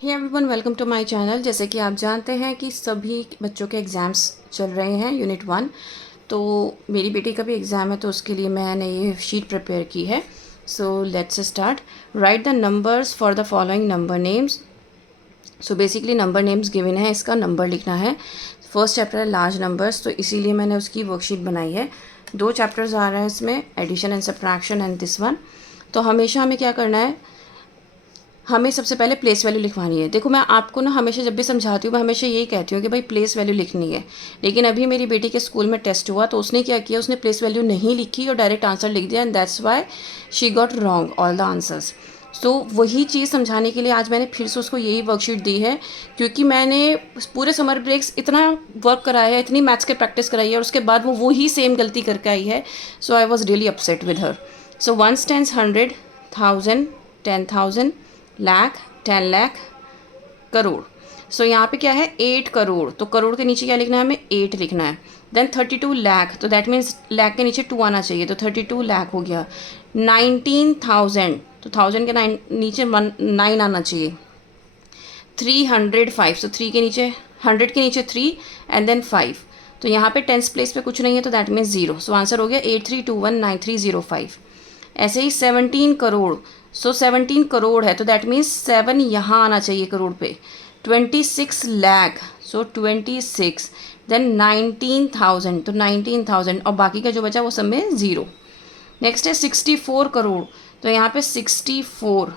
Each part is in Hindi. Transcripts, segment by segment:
Hey everyone, welcome to my channel. जैसे कि आप जानते हैं कि सभी बच्चों के एग्ज़ाम्स चल रहे हैं यूनिट 1। तो मेरी बेटी का भी एग्ज़ाम है, तो उसके लिए मैंने ये शीट प्रिपेयर की है। So let's start. Right the numbers for the following number names. So basically number names given है, इसका नंबर लिखना है। फर्स्ट चैप्टर है लार्ज नंबर्स, तो इसीलिए मैंने उसकी वर्कशीट बनाई है। 2 चैप्टर्स आ रहे हैं इसमें, addition and subtraction and this one. तो हमेशा हमें क्या करना है, हमें सबसे पहले प्लेस वैल्यू लिखवानी है। देखो, मैं आपको ना हमेशा जब भी समझाती हूँ, मैं हमेशा यही कहती हूँ कि भाई प्लेस वैल्यू लिखनी है। लेकिन अभी मेरी बेटी के स्कूल में टेस्ट हुआ, तो उसने क्या किया, उसने प्लेस वैल्यू नहीं लिखी और डायरेक्ट आंसर लिख दिया, and that's why she got wrong all the answers. So वही चीज़ समझाने के लिए आज मैंने फिर से उसको यही वर्कशीट दी है, क्योंकि मैंने पूरे समर ब्रेक्स इतना वर्क कराया है, इतनी मैथ्स की प्रैक्टिस कराई है, और उसके बाद वो वही सेम गलती करके आई है। So I was really upset with her. So 1 tens 100, 1000, 10,000, lakh, 10 lakh, crore. So यहाँ पे क्या है, 8 करोड़। तो करोड़ के नीचे क्या लिखना है, हमें 8 लिखना है। देन 32 लाख, तो दैट मीन्स लाख के नीचे 2 आना चाहिए, तो 32 लाख हो गया। 19,000, तो 1000 के नीचे 9 आना चाहिए। 305, सो 3 के नीचे, 100 के नीचे 3 एंड देन 5। तो यहाँ पे टेंस प्लेस पे कुछ नहीं है, तो दैट मीन्स 0। सो आंसर हो गया 83219305। ऐसे ही 17 करोड़। सो 17 करोड़ है, तो दैट मीन्स 7 यहाँ आना चाहिए करोड़ पे। 26 लाख, सो 26। देन 19,000, तो 19,000, और बाकी का जो बचा वो सब में 0। नेक्स्ट है 64 करोड़, तो यहाँ पे 64।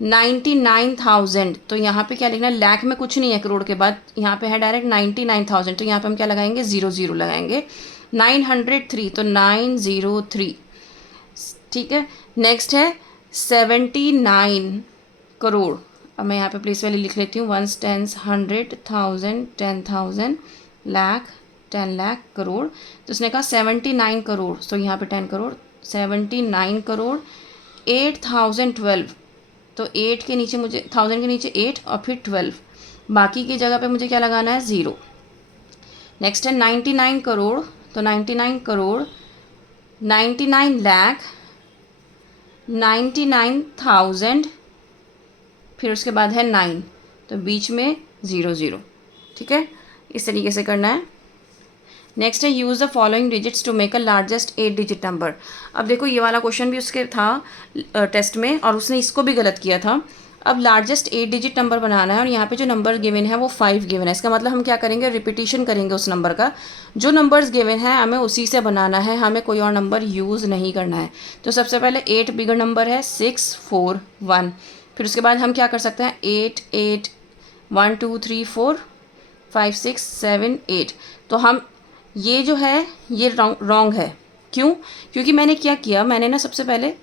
99,000, तो यहाँ पे क्या लिखना है, लाख में कुछ नहीं है करोड़ के बाद, यहाँ पे है डायरेक्ट 99,000, तो यहाँ पे हम क्या लगाएंगे, 00 लगाएंगे। 903, तो 903। ठीक है। नेक्स्ट है 79 करोड़। अब मैं यहाँ पे प्लेस वैल्यू लिख लेती हूँ। 1 टेंस 100, 1000, 10,000, लाख, 10 लाख, करोड़। तो उसने कहा 79 करोड़, तो यहाँ पे 10 करोड़, 79 करोड़। 8,012, तो 8 के नीचे मुझे, 1000 के नीचे 8 और फिर 12, बाकी की जगह पे मुझे क्या लगाना है, 0। नेक्स्ट है 99 करोड़, तो 99 करोड़, 99 लाख, 99,000, फिर उसके बाद है 9, तो बीच में 0 0। ठीक है, इस तरीके से करना है। नेक्स्ट है use the following digits to make a largest 8 digit number. अब देखो, ये वाला क्वेश्चन भी उसके था टेस्ट में, और उसने इसको भी गलत किया था। अब लार्जेस्ट 8 डिजिट नंबर बनाना है, और यहाँ पे जो नंबर गिवन है वो 5 गिवन है। इसका मतलब हम क्या करेंगे, रिपीटिशन करेंगे उस नंबर का। जो नंबर्स गिवन है हमें उसी से बनाना है, हमें कोई और नंबर यूज़ नहीं करना है। तो सबसे पहले 8 बिगर नंबर है, 6 4 1। फिर उसके बाद हम क्या कर सकते हैं, 8 8 1 2 3 4 5 6 7 8। तो हम ये जो है ये रॉन्ग है। क्यों? क्योंकि मैंने क्या किया, मैंने ना सबसे पहले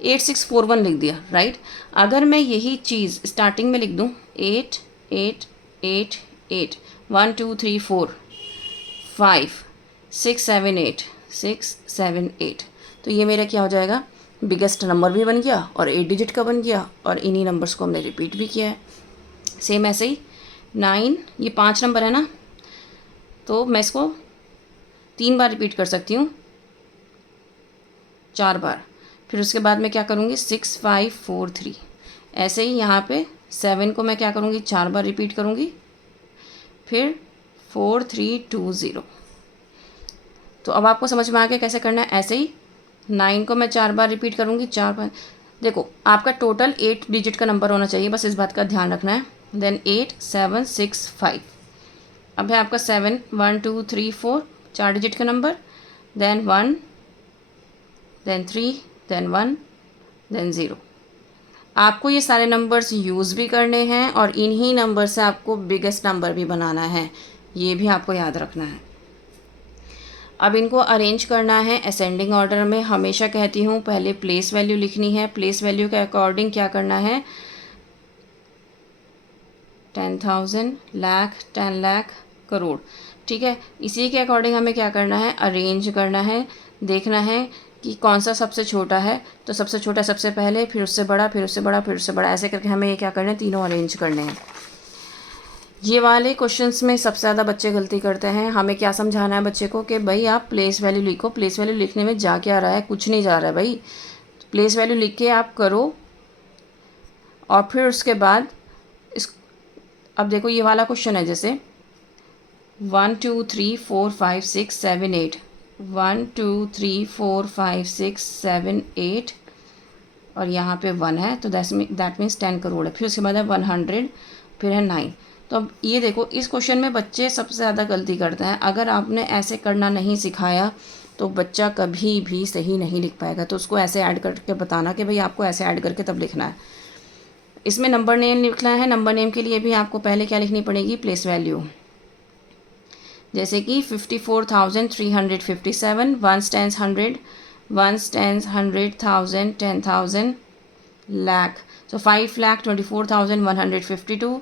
8641 लिख दिया, राइट। अगर मैं यही चीज़ स्टार्टिंग में लिख दूँ, 8 8 8 8 1 2 3 4 5 6 7 8 6 7 8, तो ये मेरा क्या हो जाएगा, बिगेस्ट नंबर भी बन गया और 8 डिजिट का बन गया, और इन्हीं नंबर्स को हमने रिपीट भी किया है। सेम ऐसे ही 9, ये 5 नंबर है ना, तो मैं इसको 3 बार रिपीट कर सकती हूँ, 4 बार। फिर उसके बाद मैं क्या करूँगी, 6 5 4 3। ऐसे ही यहाँ पे 7 को मैं क्या करूँगी, 4 बार रिपीट करूँगी, फिर 4 3 2 0। तो अब आपको समझ में आ गया कैसे करना है। ऐसे ही 9 को मैं 4 बार रिपीट करूँगी, 4 बार। देखो, आपका टोटल 8 डिजिट का नंबर होना चाहिए, बस इस बात का ध्यान रखना है। देन 8 7 6 5। अब है आपका 7 1 2 3 4, 4 डिजिट का number. Then 1, then 3, then 1, then 0। आपको ये सारे नंबर्स यूज़ भी करने हैं, और इन्हीं नंबर से आपको बिगेस्ट नंबर भी बनाना है, ये भी आपको याद रखना है। अब इनको अरेंज करना है असेंडिंग ऑर्डर में। हमेशा कहती हूँ पहले प्लेस वैल्यू लिखनी है, प्लेस वैल्यू के अकॉर्डिंग क्या करना है, 10,000, लाख, 10 लाख, करोड़। ठीक है, इसी के अकॉर्डिंग हमें क्या करना है, अरेंज करना है। देखना है कि कौन सा सबसे छोटा है, तो सबसे छोटा सबसे पहले, फिर उससे बड़ा, फिर उससे बड़ा, फिर उससे बड़ा, ऐसे करके हमें ये क्या करना है, तीनों अरेंज करने हैं। ये वाले क्वेश्चंस में सबसे ज़्यादा बच्चे गलती करते हैं। हमें क्या समझाना है बच्चे को कि भाई आप प्लेस वैल्यू लिखो। प्लेस वैल्यू लिखने में जा क्या रहा है, कुछ नहीं जा रहा है भाई। प्लेस वैल्यू लिख के आप करो, और फिर उसके बाद अब देखो ये वाला क्वेश्चन है, जैसे 1 2 3 4 5 6 7 8, 1 2 3 4 5 6 7 8 और यहाँ पे 1 है, तो दैट मीन्स 10 करोड़ है। फिर उसके बाद है 100, फिर है 9। तो अब ये देखो, इस क्वेश्चन में बच्चे सबसे ज़्यादा गलती करते हैं। अगर आपने ऐसे करना नहीं सिखाया तो बच्चा कभी भी सही नहीं लिख पाएगा। तो उसको ऐसे ऐड करके बताना कि भाई आपको ऐसे ऐड करके तब लिखना है। इसमें नंबर नेम लिखना है। नंबर नेम के लिए भी आपको पहले क्या लिखनी पड़ेगी, प्लेस वैल्यू। जैसे कि 54,357, 1 stands 100, 1 stands 100,000, 10,000, लाख। सो 5,24,152।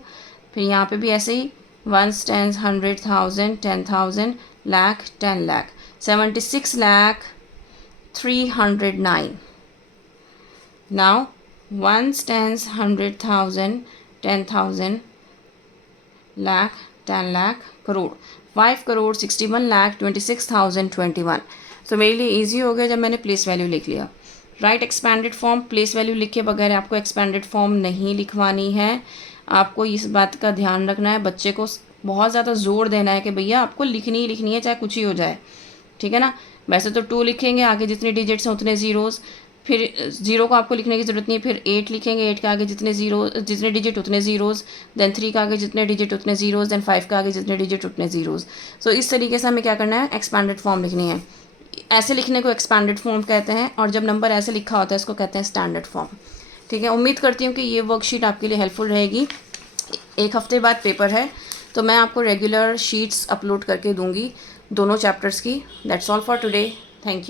फिर यहाँ पे भी ऐसे ही 1 stands 100,000, 10,000, lakh, 10 lakh, 76,309। Now 1 stands 100,000, 10,000, lakh, 10 lakh, crore, 5,61,26,021। सो मेरे लिए ईजी हो गया जब मैंने प्लेस वैल्यू लिख लिया। Right expanded form, place value लिखे बगैर आपको एक्सपैंडेड फॉर्म नहीं लिखवानी है। आपको इस बात का ध्यान रखना है, बच्चे को बहुत ज़्यादा जोर देना है कि भैया आपको लिखनी ही लिखनी है, चाहे कुछ ही हो जाए, ठीक है ना। वैसे तो 2 लिखेंगे, आगे जितने डिजिट्स हैं उतने ज़ीरोज़, फिर 0 को आपको लिखने की ज़रूरत नहीं है। फिर 8 लिखेंगे, 8 के आगे जितने डिजिट उतने ज़ीरोज़, देन 3 के आगे जितने डिजिट उतने ज़ीरोज़, देन 5 के आगे जितने डिजिट उतने ज़ीरोज़। सो इस तरीके से हमें क्या करना है, एक्सपैंडेड फॉर्म लिखनी है। ऐसे लिखने को एक्सपैंडेड फॉर्म कहते हैं, और जब नंबर ऐसे लिखा होता है इसको कहते हैं स्टैंडर्ड फॉर्म। ठीक है, उम्मीद करती हूँ कि ये वर्कशीट आपके लिए हेल्पफुल रहेगी। 1 हफ्ते बाद पेपर है, तो मैं आपको रेगुलर शीट्स अपलोड करके दूँगी दोनों चैप्टर्स की। That's all for today, thank you.